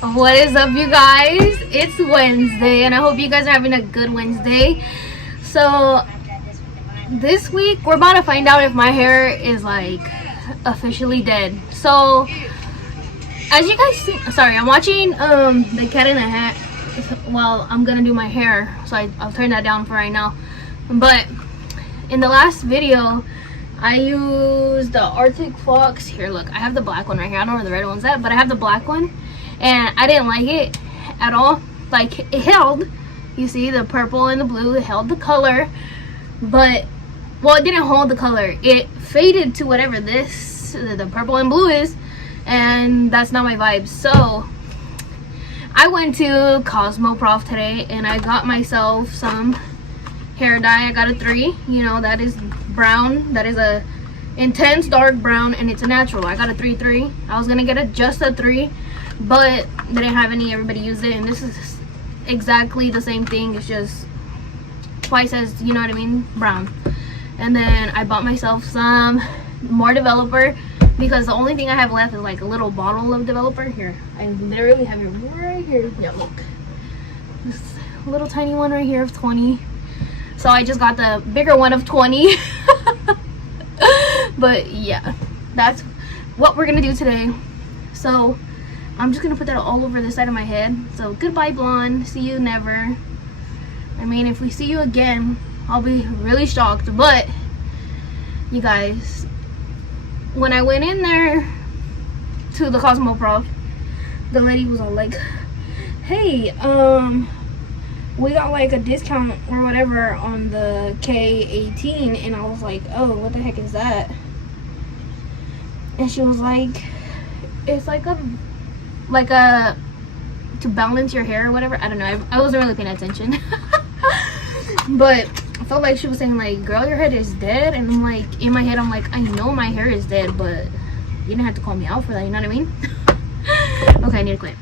What is up, you guys? It's Wednesday, and I hope you guys are having a good Wednesday. So, this week we're about to find out if my hair is like officially dead. So, as you guys see, sorry, I'm watching The Cat in the Hat while I'm gonna do my hair, so I'll turn that down for right now. But in the last video, I used the Arctic Fox. Here, look, I have the black one right here. I don't know where the red one's at, but I have the black one. And I didn't like it at all. Like, it held, you see the purple and the blue, it held the color, but, well, it didn't hold the color. It faded to whatever this, the purple and blue is, and that's not my vibe. So I went to Cosmoprof today and I got myself some hair dye. I got a 3, you know, that is brown, that is a intense dark brown, and it's a natural. I got a 3-3. I was gonna get just a 3, but they didn't have any. Everybody used it, and this is exactly the same thing. It's just twice as, you know what I mean, brown. And then I bought myself some more developer because the only thing I have left is like a little bottle of developer. Here, I literally have it right here. Yeah, look, this little tiny one right here of 20. So I just got the bigger one of 20. But yeah, that's what we're gonna do today. So I'm just gonna put that all over the side of my head. So goodbye, blonde. See you never. I mean, if we see you again, I'll be really shocked. But you guys, when I went in there to the Cosmoprof, the lady was all like, hey, we got like a discount or whatever on the K18. And I was like, oh, what the heck is that? And she was like, it's like a to balance your hair or whatever. I don't know, I wasn't really paying attention. But I felt like she was saying like, girl, your head is dead. And I'm like, in my head I'm like, I know my hair is dead, but you didn't have to call me out for that, you know what I mean? Okay, I need to quit.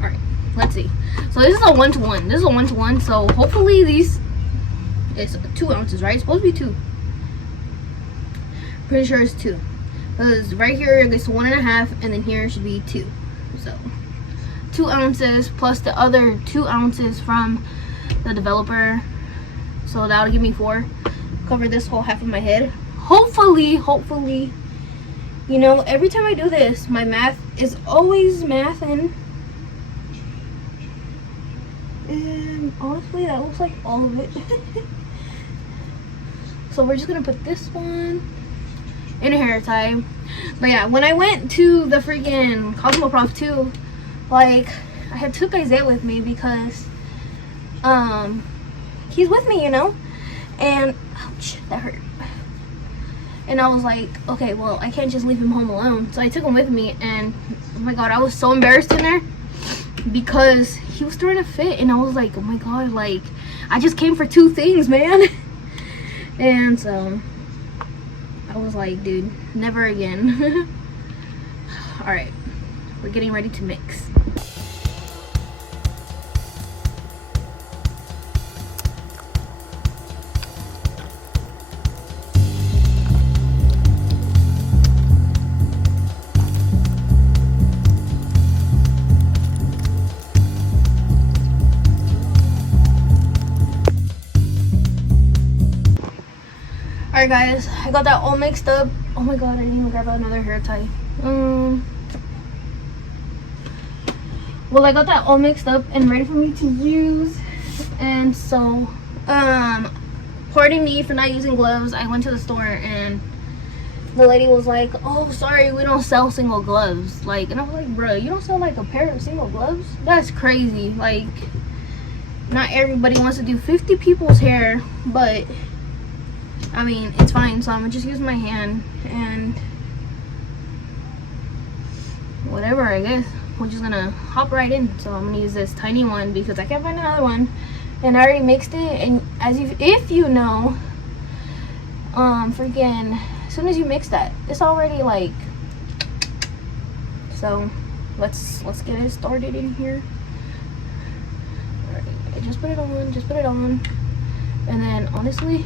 All right, let's see. So this is a 1-to-1. This is a 1-to-1. So hopefully these, it's 2 ounces, right? It's supposed to be 2. Pretty sure it's 2. Because right here it's 1.5, and then here should be 2. So 2 ounces plus the other 2 ounces from the developer. So that'll give me 4. Cover this whole half of my head. Hopefully, you know, every time I do this, my math is always mathing. And honestly, that looks like all of it. So we're just gonna put this one in a hair tie. But yeah, when I went to the freaking Cosmoprof 2, like, I had took Isaiah with me because he's with me, you know, and ouch, that hurt. And I was like, okay, well, I can't just leave him home alone. So I took him with me, and oh my god, I was so embarrassed in there because he was throwing a fit, and I was like, oh my god, like, I just came for 2 things, man. And so I was like, dude, never again. All right, we're getting ready to mix. Alright guys, I got that all mixed up. Oh my god, I didn't even grab another hair tie. Well, I got that all mixed up and ready for me to use. And so, pardon me for not using gloves. I went to the store and the lady was like, oh, sorry, we don't sell single gloves. Like, and I was like, bro, you don't sell like a pair of single gloves? That's crazy. Like, not everybody wants to do 50 people's hair, but I mean, it's fine. So I'm gonna just use my hand and whatever, I guess. We're just gonna hop right in. So I'm gonna use this tiny one because I can't find another one, and I already mixed it. And if you know, freaking, as soon as you mix that, it's already like, so let's get it started in here. All right, just put it on, and then honestly,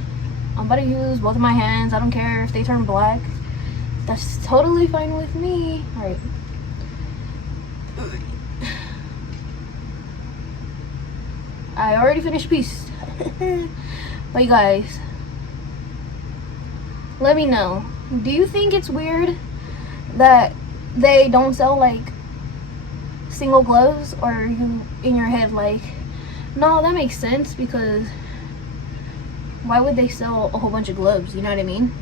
I'm about to use both of my hands. I don't care if they turn black. That's totally fine with me. All right. I already finished peace. But you guys, let me know. Do you think it's weird that they don't sell like single gloves, or are you in your head like, no, that makes sense, because why would they sell a whole bunch of gloves? You know what I mean?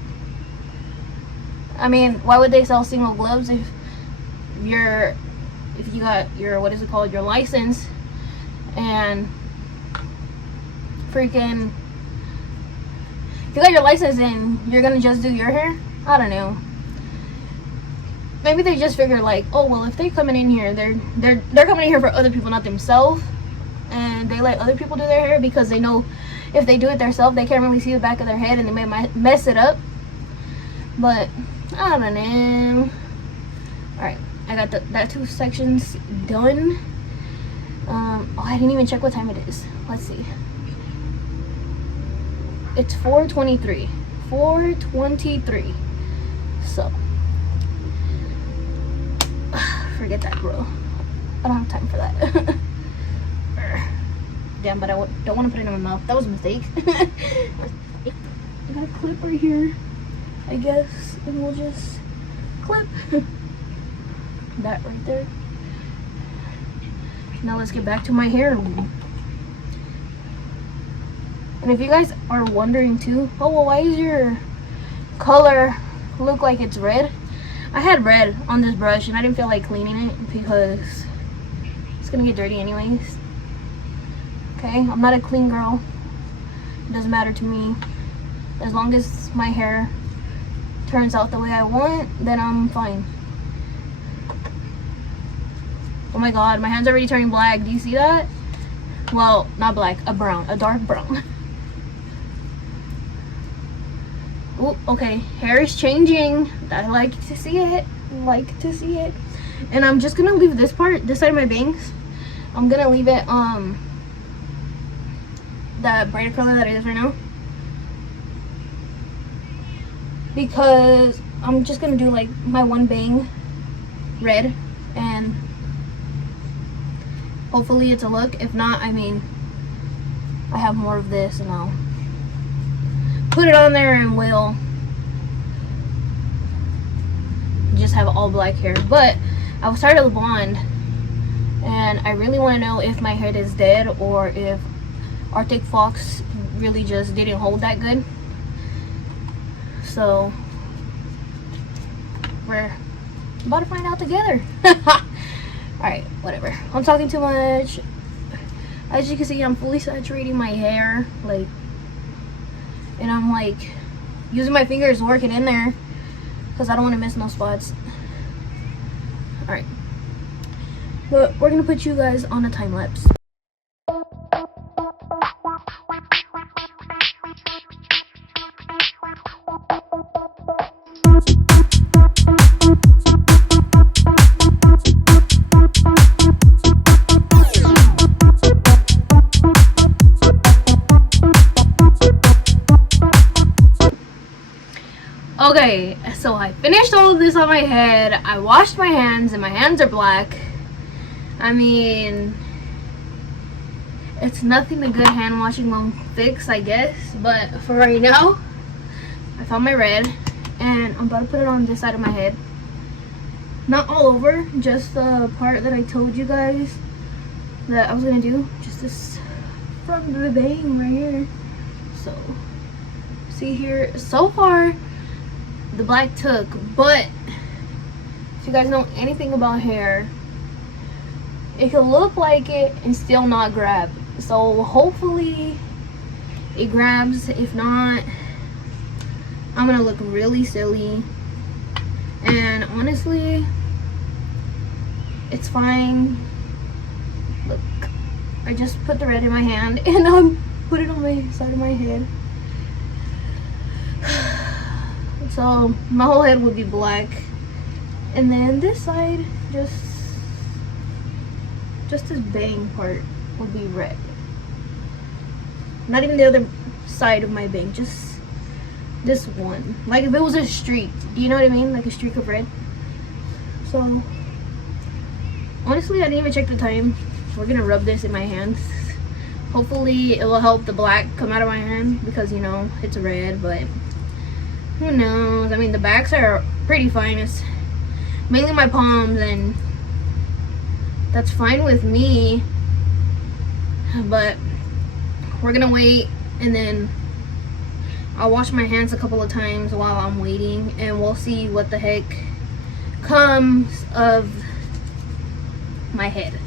I mean, why would they sell single gloves if you got your, what is it called, your license, and freaking, if you got your license and you're gonna just do your hair? I don't know. Maybe they just figure like, oh well, if they're coming in here, they're coming in here for other people, not themselves, and they let other people do their hair because they know if they do it themselves, they can't really see the back of their head and they may mess it up. But I don't know. All right, I got that 2 sections done. Oh, I didn't even check what time it is. Let's see. It's 4:23. 4:23. So. Forget that, bro. I don't have time for that. Damn, but I don't want to put it in my mouth. That was a mistake. I got a clip right here, I guess, and we'll just clip that right there. Now let's get back to my hair. And if you guys are wondering too, oh well, why is your color look like it's red? I had red on this brush and I didn't feel like cleaning it because it's gonna get dirty anyways. Okay, I'm not a clean girl. It doesn't matter to me. As long as my hair turns out the way I want, then I'm fine. Oh my god, my hand's already turning black. Do you see that? Well, not black, a brown, a dark brown. Oh, okay, hair is changing. I like to see it. And I'm just gonna leave this part, this side of my bangs. I'm gonna leave it that brighter color that it is right now, because I'm just gonna do like my one bang red, and hopefully it's a look. If not, I mean, I have more of this and I'll put it on there and we'll just have all black hair. But I was tired of the blonde and I really want to know if my head is dead or if Arctic Fox really just didn't hold that good. So we're about to find out together. Alright, whatever. I'm talking too much. As you can see, I'm fully saturating my hair, like, and I'm like using my fingers, working in there because I don't want to miss no spots. Alright, but we're gonna put you guys on a time lapse. Okay, so I finished all of this on my head. I washed my hands and my hands are black. I mean, it's nothing a good hand washing won't fix, I guess. But for right now, I found my red and I'm about to put it on this side of my head. Not all over, just the part that I told you guys that I was gonna do. Just this from the bang right here. So, see here, so far, the black took, but if you guys know anything about hair, it could look like it and still not grab. So hopefully it grabs. If not, I'm gonna look really silly. And honestly, it's fine. Look, I just put the red in my hand and I'm put it on my side of my head. So my whole head would be black, and then this side, just this bang part would be red. Not even the other side of my bang, just this one. Like if it was a streak, do you know what I mean? Like a streak of red. So honestly, I didn't even check the time. We're gonna rub this in my hands Hopefully it will help the black come out of my hand, because you know it's red, but who knows. I mean, the backs are pretty fine. It's mainly my palms, and that's fine with me, but we're gonna wait, and then I'll wash my hands a couple of times while I'm waiting, and we'll see what the heck comes of my head.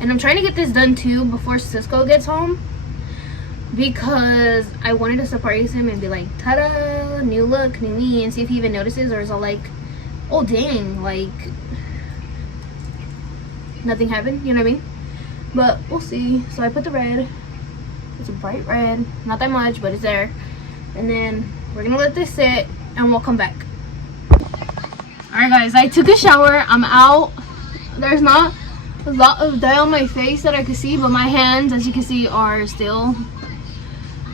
And I'm trying to get this done too before Cisco gets home, because I wanted to surprise him and be like, ta-da, new look, new me, and see if he even notices, or is all like, oh dang, like nothing happened, you know what I mean? But we'll see. So I put the red. It's a bright red, not that much, but it's there. And then we're gonna let this sit, and we'll come back. Alright guys, I took a shower. I'm out. There's not a lot of dye on my face that I can see, but my hands, as you can see, are still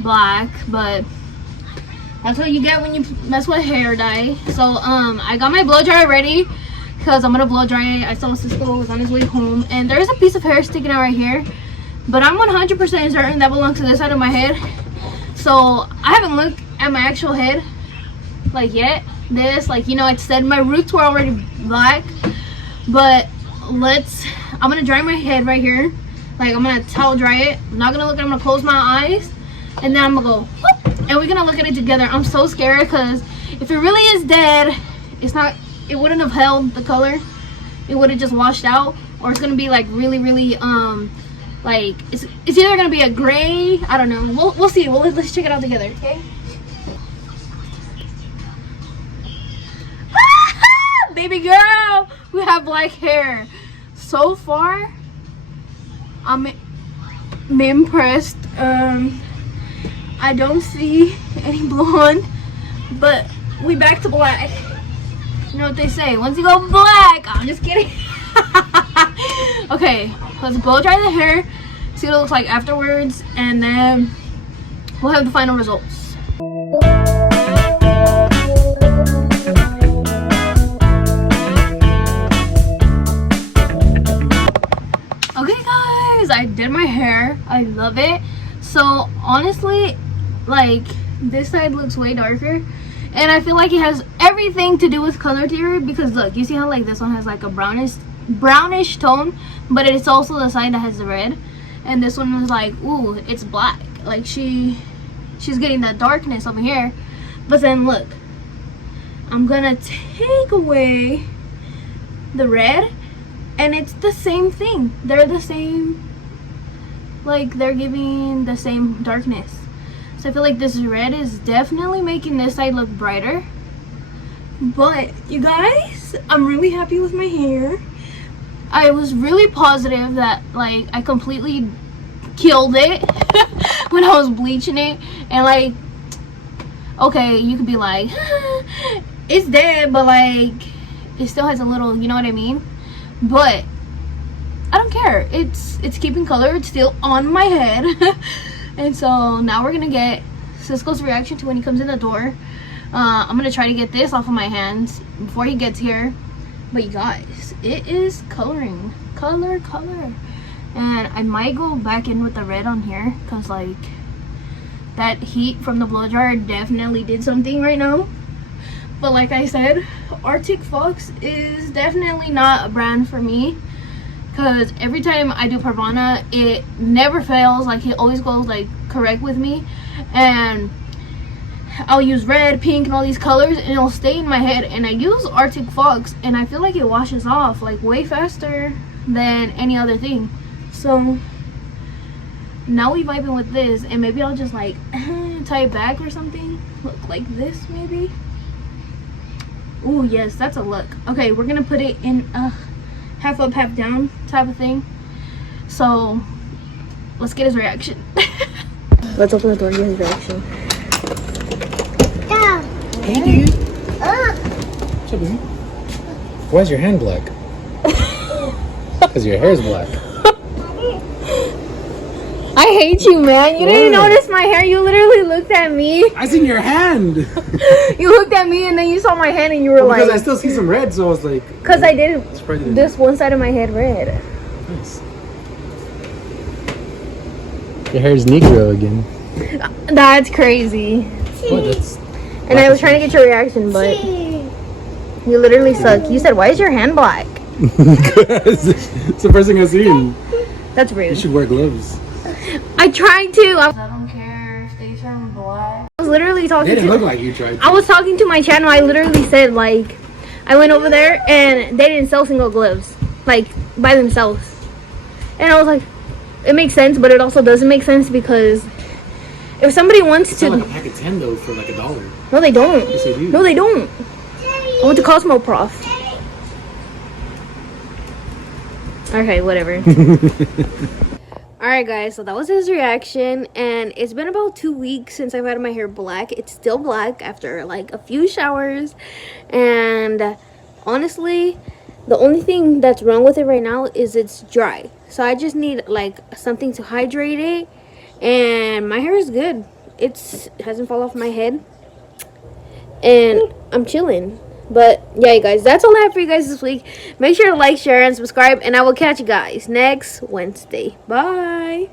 black. But that's what you get when you mess with hair dye. So I got my blow dryer ready, because I'm gonna blow dry it. I saw Cisco was on his way home, and there's a piece of hair sticking out right here, but I'm 100% certain that belongs to this side of my head. So I haven't looked at my actual head like yet. This, like, you know, I said my roots were already black, but I'm gonna dry my head right here. Like, I'm gonna towel dry it. I'm not gonna look at it. I'm gonna close my eyes, and then I'm gonna go whoop, and we're gonna look at it together. I'm so scared, because if it really is dead, it wouldn't have held the color. It would have just washed out, or it's gonna be like really like it's either gonna be a gray, I don't know, we'll see. Let's check it out together, okay? Baby girl, we have black hair. So far I'm impressed. I don't see any blonde, but we back to black. You know what they say, once you go black, I'm just kidding. Okay, let's blow dry the hair, see what it looks like afterwards, and then we'll have the final results. Okay guys, I did my hair. I love it. So honestly, like, this side looks way darker, and I feel like it has everything to do with color theory, because look, you see how like this one has like a brownish tone, but it's also the side that has the red, and this one was like, ooh, it's black. Like she's getting that darkness over here. But then look, I'm gonna take away the red, and it's the same thing. They're the same, like they're giving the same darkness. So I feel like this red is definitely making this side look brighter. But you guys, I'm really happy with my hair. I was really positive that like I completely killed it when I was bleaching it, and like, okay, you could be like it's dead, but like it still has a little, you know what I mean? But I don't care. It's keeping color. It's still on my head. And so now we're gonna get Cisco's reaction to when he comes in the door. I'm gonna try to get this off of my hands before he gets here. But you guys, it is coloring, color, and I might go back in with the red on here, because like that heat from the blow dryer definitely did something right now. But like I said, Arctic Fox is definitely not a brand for me, because every time I do Pravana, it never fails. Like, it always goes like correct with me, and I'll use red, pink, and all these colors, and it'll stay in my head. And I use Arctic Fox, and I feel like it washes off like way faster than any other thing. So now we vibing with this, and maybe I'll just like tie it back or something, look like this maybe. Oh yes, that's a look. Okay, we're gonna put it in a half up, half down type of thing. So let's get his reaction. Let's open the door and get his reaction. Hey dude. What's up, dude? Why is your hand black? Because your hair is black. I hate you, man. You didn't notice my hair. You literally looked at me. I seen your hand. You looked at me and then you saw my hand and you were like... Because I still see some red, so I was like... Because I did this one side of my head red. Nice. Your hair's Negro again. That's crazy. What? That's. And I was trying to get your reaction, but you literally suck. You said, "Why is your hand black?" It's the first thing I've seen. That's You rude. should wear gloves. I tried to. I don't care if they turn black. I was literally They talking didn't to. look like you tried to. I was talking to my channel. I literally said like, I went over there and they didn't sell single gloves like by themselves, and I was like, it makes sense, but it also doesn't make sense because if somebody wants It's not like a to, pack of 10 though for like $1. no, they don't. Yes, they do. No, they don't. I went to Cosmoprof. Okay, whatever. Alright guys, so that was his reaction, and it's been about 2 weeks since I've had my hair black. It's still black after like a few showers, and honestly, the only thing that's wrong with it right now is it's dry. So I just need like something to hydrate it, and my hair is good. It hasn't fallen off my head, and I'm chilling. But yeah, you guys, that's all I have for you guys this week. Make sure to like, share, and subscribe, and I will catch you guys next Wednesday. Bye.